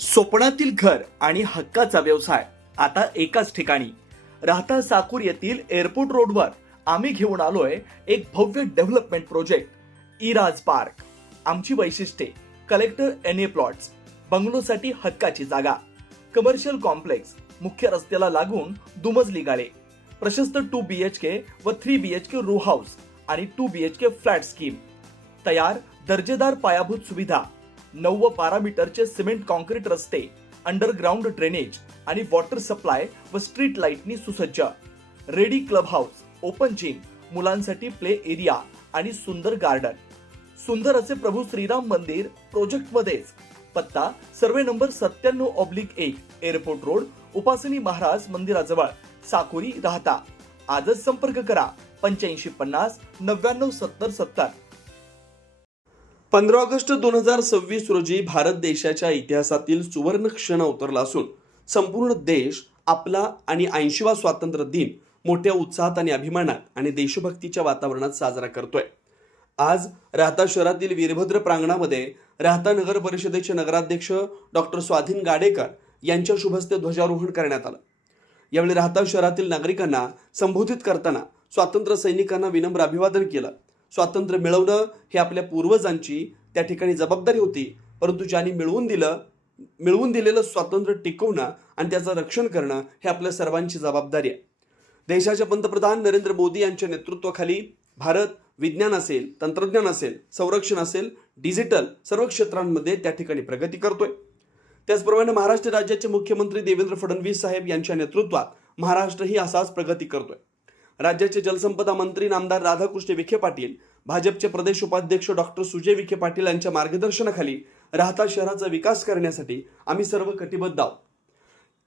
स्वप्नातील घर आणि हक्काचा व्यवसाय आता एकाच ठिकाणी. राहता साकूर येथील एअरपोर्ट रोडवर आम्ही घेऊन आलोय एक भव्य डेव्हलपमेंट प्रोजेक्ट इराज पार्क. आमची वैशिष्ट्ये: कलेक्टर NA प्लॉट्स, बंगलोसाठी हक्काची जागा, कमर्शियल कॉम्प्लेक्स, मुख्य रस्त्याला लागून दुमजली गाळे, प्रशस्त 2 BHK व 3 BHK रो हाऊस आणि 2 BHK फ्लॅट स्कीम. तयार दर्जेदार पायाभूत सुविधा, 9 व 12 मीटरचे सिमेंट कॉन्क्रीट रस्ते, अंडरग्राउंड ड्रेनेज आणि वॉटर सप्लाय व स्ट्रीट लाईटनी सुसज्ज. Ready club house, open gym, मुलांसाठी प्ले एरिया आणि सुंदर गार्डन. सुंदर असे प्रभू श्रीराम मंदिर प्रोजेक्ट मध्येच. पत्ता: सर्वे नंबर 97/1, एअरपोर्ट रोड, उपासनी महाराज मंदिराजवळ, साकुरी, राहता. आजच संपर्क करा 8550 99 70 70. 15 ऑगस्ट 2026 रोजी भारत देशाच्या इतिहासातील सुवर्ण क्षण उतरला असून संपूर्ण देश आपला आणि 80वा स्वातंत्र्य दिन मोठ्या उत्साहात आणि अभिमानात आणि देशभक्तीच्या वातावरणात साजरा करतोय. आज राहता शहरातील वीरभद्र प्रांगणामध्ये राहता नगर परिषदेचे नगराध्यक्ष डॉक्टर स्वाधीन गाडेकर यांच्या शुभहस्ते ध्वजारोहण करण्यात आलं. यावेळी राहता शहरातील नागरिकांना संबोधित करताना स्वातंत्र्य सैनिकांना विनम्र अभिवादन केलं. स्वातंत्र्य मिळवणं हे आपल्या पूर्वजांची त्या ठिकाणी जबाबदारी होती, परंतु ज्यांनी मिळवून दिलेलं स्वातंत्र्य टिकवणं आणि त्याचं रक्षण करणं हे आपल्या सर्वांची जबाबदारी आहे. देशाचे पंतप्रधान नरेंद्र मोदी यांच्या नेतृत्वाखाली भारत विज्ञान असेल, तंत्रज्ञान असेल, संरक्षण असेल, डिजिटल सर्व क्षेत्रांमध्ये त्या ठिकाणी प्रगती करतोय. त्याचप्रमाणे महाराष्ट्र राज्याचे मुख्यमंत्री देवेंद्र फडणवीस साहेब यांच्या नेतृत्वात महाराष्ट्रही असाच प्रगती करतोय. राज्याचे जलसंपदा मंत्री नामदार राधाकृष्ण विखे पाटील, भाजपचे प्रदेश उपाध्यक्ष डॉक्टर सुजय विखे पाटील यांच्या मार्गदर्शनाखाली राहता शहराचा विकास करण्यासाठी आम्ही सर्व कटिबद्ध आहोत.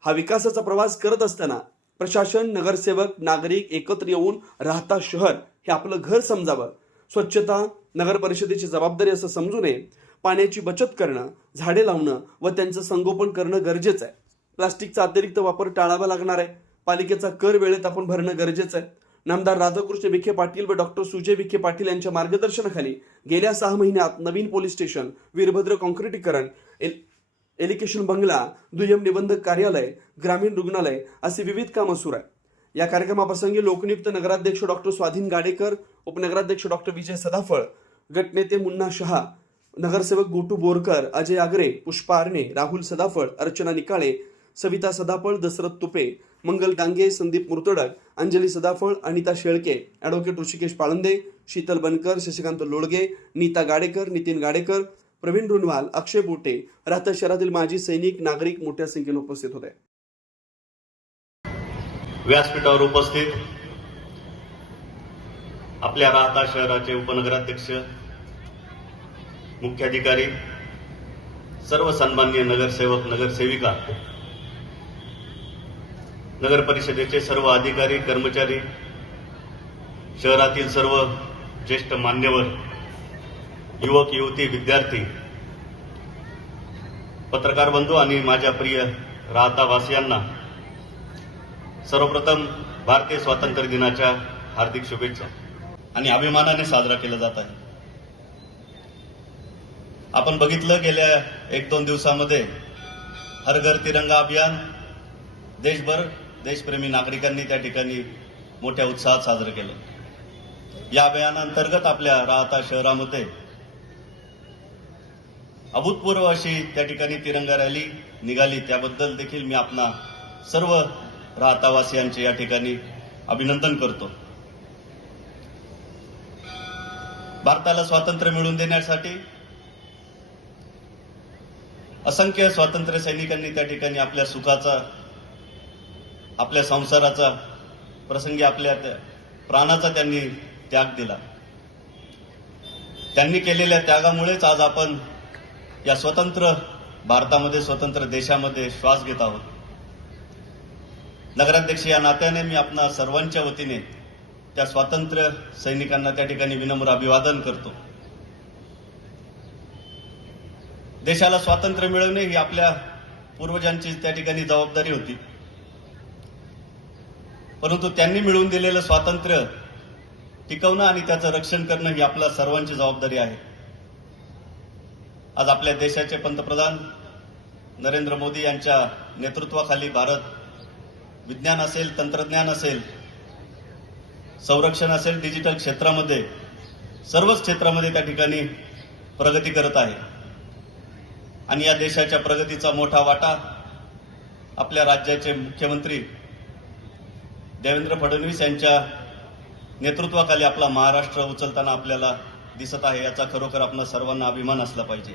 हा विकासाचा प्रवास करत असताना प्रशासन, नगरसेवक, नागरिक एकत्र येऊन राहता शहर हे आपलं घर समजावं. स्वच्छता नगर परिषदेची जबाबदारी असं समजू नये. पाण्याची बचत करणं, झाडे लावणं व त्यांचं संगोपन करणं गरजेचं आहे. प्लास्टिकचा अतिरिक्त वापर टाळावा लागणार आहे. पालिकेचा कर वेळेत आपण भरणं गरजेचं आहे. नामदार राधाकृष्ण विखे पाटील व डॉक्टर सुजय विखे पाटील यांच्या मार्गदर्शनाखाली गेल्या 6 महिन्यात नवीन पोलीस स्टेशन, वीरभद्र कॉन्क्रिटीकरण, एलिकेशन बंगला, दुय्यम निबंधक कार्यालय, ग्रामीण रुग्णालय असे विविध कामं सुरू आहे. या कार्यक्रमाप्रसंगी लोकनियुक्त नगराध्यक्ष डॉक्टर स्वाधीन गाडेकर, उपनगराध्यक्ष डॉक्टर विजय सदाफळ, गटनेते मुन्ना शहा, नगरसेवक गोटू बोरकर, अजय आगरे, पुष्पा आरणे, राहुल सदाफळ, अर्चना निकाळे, सविता सदाफळ, दशरथ तुपे, मंगल डांगे, संदीप मुर्तडक, अंजली सदाफळ, अनिता शेळके, ॲडव्होकेट ऋषिकेश पाळंदे, शीतल बनकर, शशिकांत लोळगे, नीता गाडेकर, नितीन गाडेकर, प्रवीण रुनवाल, अक्षय बोटे, राहता शहरातील माजी सैनिक, नागरिक मोठ्या संख्येने उपस्थित होते. व्यासपीठावर उपस्थित आपल्या राहता शहराचे उपनगराध्यक्ष, मुख्याधिकारी, सर्व सन्माननीय नगरसेवक, नगरसेविका, नगर परिषदेचे सर्व अधिकारी, कर्मचारी, शहरातील सर्व ज्येष्ठ मान्यवर, युवक, युवती, विद्यार्थी, पत्रकार बंधू आणि माझ्या प्रिय राहतावासियांना सर्वप्रथम भारतीय स्वातंत्र्य दिनाच्या हार्दिक शुभेच्छा आणि अभिमानाने साजरा केला जात आहे. आपण बघितलं गेल्या 1-2 दिवसामध्ये हर घर तिरंगा अभियान देशभर देशप्रेमी नागरिकांनी त्या ठिकाणी मोठ्या उत्साहात साजरं केलं. या अभियानांतर्गत आपल्या राहता शहरामध्ये अभूतपूर्व अशी त्या ठिकाणी तिरंगा रॅली निघाली. त्याबद्दल देखील मी आपणा सर्व राहतावासियांचे या ठिकाणी अभिनंदन करतो. भारताला स्वातंत्र्य मिळवून देण्यासाठी असंख्य स्वातंत्र्य सैनिकांनी त्या ठिकाणी आपल्या सुखाचा, आपल्या संसाराचा, प्रसंगी आपल्या प्राणाचा त्यांनी त्याग दिला. त्यांनी केलेल्या त्यागामुळेच आज आपण या स्वतंत्र भारतामध्ये, स्वतंत्र देशामध्ये श्वास घेत आहोत. नगराध्यक्ष या नात्याने मी आपणा सर्वांच्या वतीने त्या स्वातंत्र्य सैनिकांना त्या ठिकाणी विनम्र अभिवादन करतो. देशाला स्वातंत्र्य मिळवणे ही आपल्या पूर्वजांची त्या ठिकाणी जबाबदारी होती, परंतु त्यांनी मिळवून दिलेलं स्वातंत्र्य टिकवणं आणि त्याचं रक्षण करणं ही आपल्या सर्वांची जबाबदारी आहे. आज आपल्या देशाचे पंतप्रधान नरेंद्र मोदी यांच्या नेतृत्वाखाली भारत विज्ञान असेल, तंत्रज्ञान असेल, संरक्षण असेल, डिजिटल क्षेत्रामध्ये सर्वच क्षेत्रामध्ये त्या ठिकाणी प्रगती करत आहे. आणि या देशाच्या प्रगतीचा मोठा वाटा आपल्या राज्याचे मुख्यमंत्री देवेंद्र फडणवीस यांच्या नेतृत्वाखाली आपला महाराष्ट्र उचलताना आपल्याला दिसत आहे. याचा खरोखर आपल्या सर्वांना अभिमान असला पाहिजे.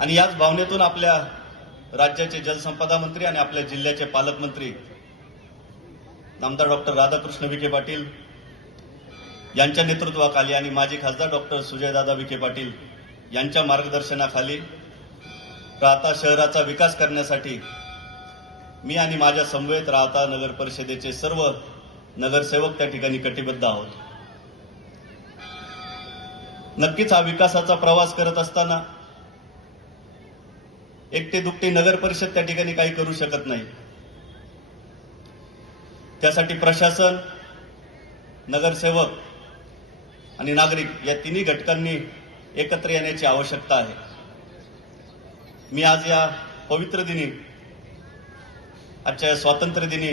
आणि याच भावनेतून आपल्या राज्याचे जलसंपदा मंत्री आणि आपल्या जिल्ह्याचे पालकमंत्री नामदार डॉक्टर राधाकृष्ण विखे पाटील यांच्या नेतृत्वाखाली आणि माजी खासदार डॉक्टर सुजयदादा विखे पाटील यांच्या मार्गदर्शनाखाली राहता शहराचा विकास करण्यासाठी मी आणि माझ्या समवेत राहता नगर परिषदेचे सर्व नगरसेवक त्या ठिकाणी कटिबद्ध आहोत. नक्कीच हा विकासाचा प्रवास करत असताना एकटे दुकटे नगर परिषद त्या ठिकाणी काही करू शकत नाही. त्यासाठी प्रशासन, नगरसेवक आणि नागरिक या तिन्ही घटकांनी एकत्र येण्याची आवश्यकता आहे. मी आज या पवित्र दिनी, आजच्या या स्वातंत्र्य दिनी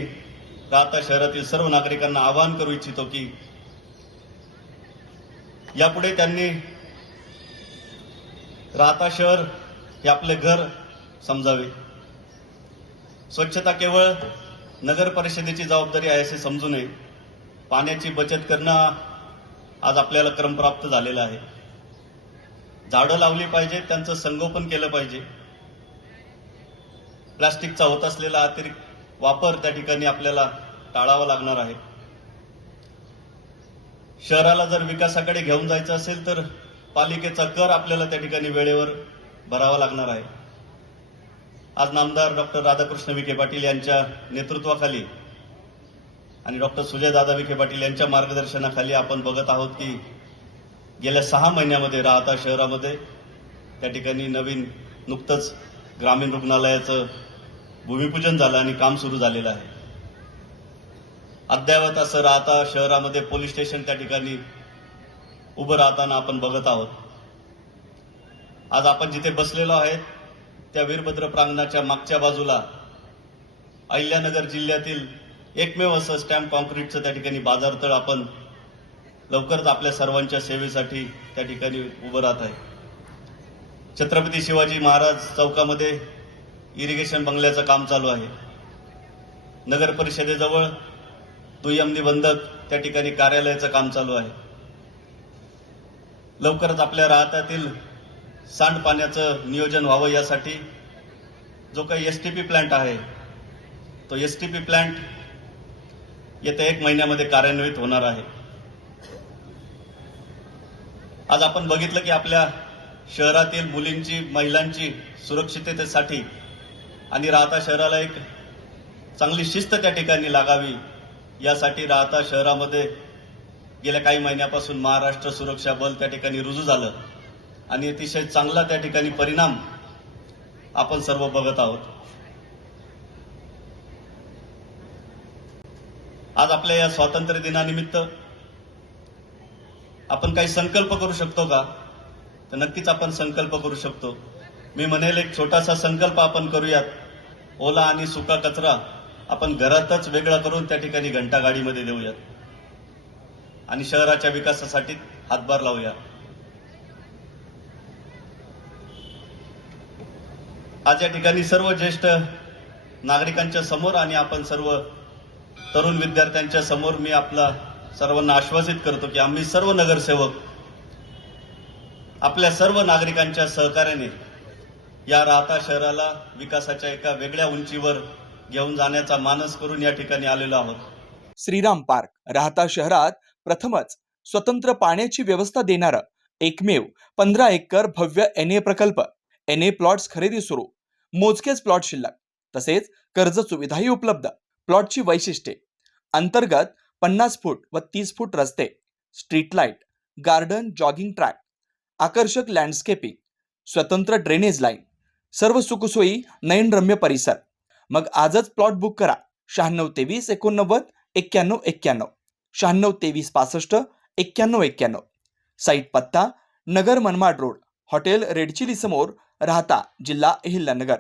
राहता शहरातील सर्व नागरिकांना आवाहन करू इच्छितो की यापुढे त्यांनी राहता शहर हे आपले घर समजावे. स्वच्छता केवळ नगर परिषदेची जबाबदारी आहे असे समजू नये. पाण्याची बचत करणं आज आपल्याला क्रमप्राप्त झालेलं आहे. झाडं लावली पाहिजे, त्यांचं संगोपन केलं पाहिजे. प्लास्टिकचा होत असलेला अतिरिक्त वापर त्या ठिकाणी आपल्याला टाळावा लागणार आहे. शहराला जर विकासाकडे घेऊन जायचं असेल तर पालिकेचा कर आपल्याला त्या ठिकाणी वेळेवर भरावा लागणार आहे. आज नामदार डॉक्टर राधाकृष्ण विखे पाटील यांच्या नेतृत्वाखाली आणि डॉक्टर सुजयदादा विखे पाटील यांच्या मार्गदर्शनाखाली आपण बघत आहोत की गेल्या 6 महिन्यामध्ये राहता शहरामध्ये त्या ठिकाणी नवीन नुकतंच ग्रामीण रुग्णालयाचं भूमिपूजन झालं आणि काम सुरू झालेलं आहे. अद्ययावत असं राहता शहरामध्ये पोलीस स्टेशन त्या ठिकाणी उभं राहताना आपण बघत आहोत. आज आपण जिथे बसलेलो आहेत त्या वीरभद्र प्रांगणाच्या मागच्या बाजूला अहिल्यानगर जिल्ह्यातील एकमेव असं स्टॅम्प कॉन्क्रीटचं त्या ठिकाणी बाजारतळ आपण लवकरच आपल्या सर्वांच्या सेवेसाठी त्या ठिकाणी उभं राहत आहे. छत्रपती शिवाजी महाराज चौकामध्ये इरिगेशन बंगल्याचं काम चालू आहे. नगर परिषदेजवळ दुय्यम निबंधक त्या ठिकाणी कार्यालयाचं काम चालू आहे. लवकरच आपल्या राहत्यातील सांडपाण्याचं नियोजन व्हावं यासाठी जो काही एसटीपी प्लांट आहे तो एसटीपी प्लांट येत्या 1 महिन्यामध्ये कार्यान्वित होणार आहे. आज आपण बघितलं की आपल्या शहरातील मुलींची, महिलांची सुरक्षिततेसाठी आणि राहता शहराला एक चांगली शिस्त त्या ठिकाणी लागावी यासाठी राहता शहरामध्ये गेल्या काही महिन्यापासून महाराष्ट्र सुरक्षा बल त्या ठिकाणी रुजू झालं आणि अतिशय चांगला त्या ठिकाणी परिणाम आपण सर्व बघत आहोत. आज आपल्या या स्वातंत्र्य दिनानिमित्त आपण काही संकल्प करू शकतो का? तर नक्कीच आपण संकल्प करू शकतो. मी म्हणेल एक छोटासा संकल्प आपण करूयात. ओला आणि सुका कचरा आपण घरातच वेगळा करून त्या ठिकाणी घंटागाडीमध्ये देऊयात आणि शहराच्या विकासासाठी हातभार लावूया. आज या ठिकाणी सर्व ज्येष्ठ नागरिकांच्या समोर आणि आपण सर्व तरुण विद्यार्थ्यांच्या समोर मी आपला सर्वांना आश्वासित करतो की आम्ही सर्व नगरसेवक आपल्या सर्व नागरिकांच्या सहकार्याने या राहता शहराला विकासाच्या एका वेगळ्या उंचीवर घेऊन जाण्याचा मानस करून या ठिकाणी आलेलो आहोत. श्रीराम पार्क राहता शहरात प्रथमच स्वतंत्र पाण्याची व्यवस्था देणारा एकमेव 15 एकर भव्य NA प्रकल्प. NA प्लॉट्स खरेदी सुरू, मोजकेच प्लॉट शिल्लक, तसेच कर्ज सुविधाही उपलब्ध. प्लॉटची वैशिष्ट्ये: अंतर्गत 50 फूट व 30 फूट रस्ते, street light, garden, jogging track, आकर्षक लँडस्केपिंग, स्वतंत्र ड्रेनेज लाईन, सर्व सुखसोयी, नयनरम्य परिसर. मग आजच प्लॉट बुक करा. 9623 89 91 91, 9623 65 91 91. साईट पत्ता: Nagar Manmad road, hotel Red Chilli समोर, राहता जिल्हा अहिल्यानगर.